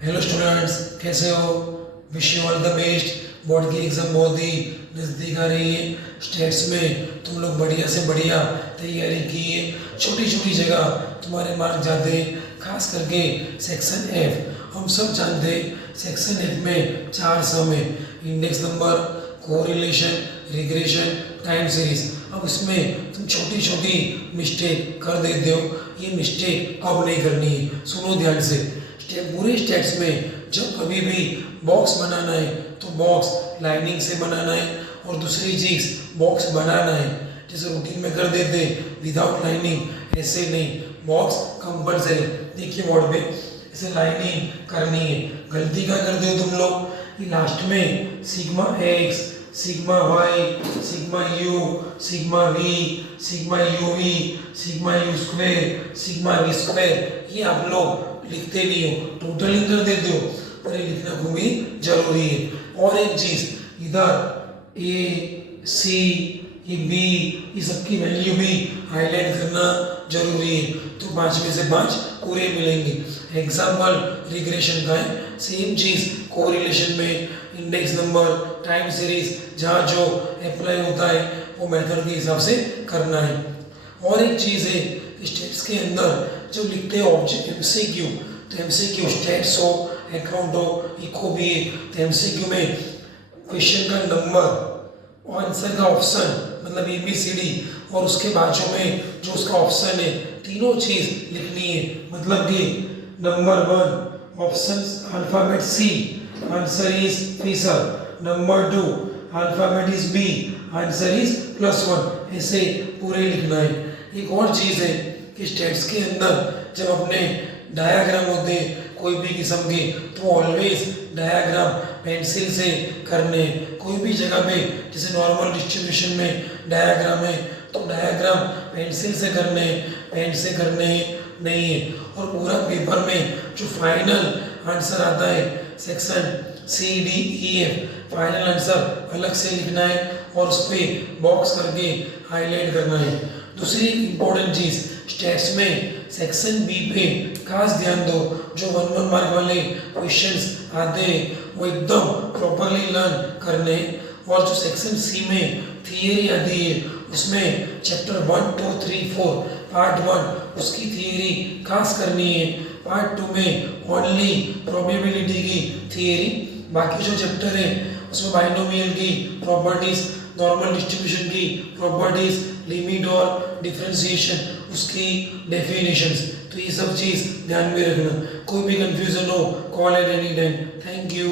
Hello students, कैसे हो? Wish you all the best. Board की एग्ज़ाम बहुत ही नज़दीक आ रही है। स्टेट्स में तुम लोग बढ़िया से बढ़िया तैयारी की है। छोटी छोटी जगह तुम्हारे मार्क जाते हैं, खास करके सेक्शन एफ। हम सब जानते हैं सेक्शन एफ में 4 सम है: index number, correlation, regression, time series. अब इसमें तुम छोटी छोटी मिस्टेक कर देते हो, ये मिस्टेक अब नहीं करनी है। सुनो ध्यान से। पूरे स्टेट्स में जब कभी भी बॉक्स बनाना है तो बॉक्स लाइनिंग से बनाना है, और दूसरी चीज़ बॉक्स बनाना है जैसे रूटीन में कर देते विदाउट लाइनिंग, ऐसे नहीं, बॉक्स कंपलसरी। देखिए बोर्ड पे ऐसे लाइनिंग करनी है। गलती क्या करते हो तुम लोग कि लास्ट में sigma x, sigma y, sigma u, sigma v, sigma u v, sigma u square, sigma v square, ये आप लोग लिखते नहीं हो, टोटलिंग कर देते हो, पर ये लिखना खूब ही जरूरी है। और एक चीज, इधर ए सी, ये बी, ये सबकी वैल्यू भी हाईलाइट करना जरूरी है, तो 5 में से 5 पूरे मिलेंगे। एग्जाम्पल रिग्रेशन का है, सेम चीज कोरिलेशन में इंडेक्स नंबर, टाइम सीरीज, जहाँ जो अप्लाई होता है वो मेथड के हिसाब से करना है। और एक चीज है, स्टेट्स के अंदर जो लिखते हैं ऑब्जेक्ट एमसीक्यू, तो एमसीक्यू स्टेट्स हो, अकाउंट हो, इको भी है, तो एमसीक्यू में क्वेश्चन का नंबर और आंसर का ऑप्शन, मतलब ABCD, और उसके बाजू में जो उसका ऑप्शन है, तीनों चीज लिखनी है। मतलब कि number 1 option alphabet C, answer is Fisher. Number 2 alphabet is B, answer is +1। ऐसे पूरे लिखना है। एक और चीज है कि स्टेट्स के अंदर जब अपने डायाग्राम होते हैं कोई भी किस्म के, तो ऑलवेज डायाग्राम पेंसिल से करने। कोई भी जगह पे जैसे नॉर्मल डिस्ट्रीब्यूशन में डायाग्राम है तो डायाग्राम पेंसिल से करने, पेन से करने नहीं है। और पूरा पेपर में जो फाइनल आंसर आता है सेक्शन CDEF, फाइनल आंसर अलग से लिखना है और उस पर बॉक्स करके हाईलाइट करना है। दूसरी इंपॉर्टेंट चीज, स्टेट्स में सेक्शन बी पे खास ध्यान दो। जो 1 मार्क वाले क्वेश्चंस आते हैं वो एकदम प्रॉपरली लर्न करने, और जो सेक्शन सी में थियरी आती है उसमें चैप्टर 1, 2, 3, 4 पार्ट 1 उसकी थियरी खास करनी है। पार्ट 2 में ओनली प्रोबेबिलिटी की थियरी, बाकी जो चैप्टर है उसमें बाइनोमियल की प्रॉपर्टीज, नॉर्मल डिस्ट्रीब्यूशन की प्रॉपर्टीज, लिमिट और डिफरेंशिएशन उसकी डेफिनेशंस, तो ये सब चीज़ ध्यान में रखना। कोई भी कंफ्यूजन हो, call at any time. Thank you.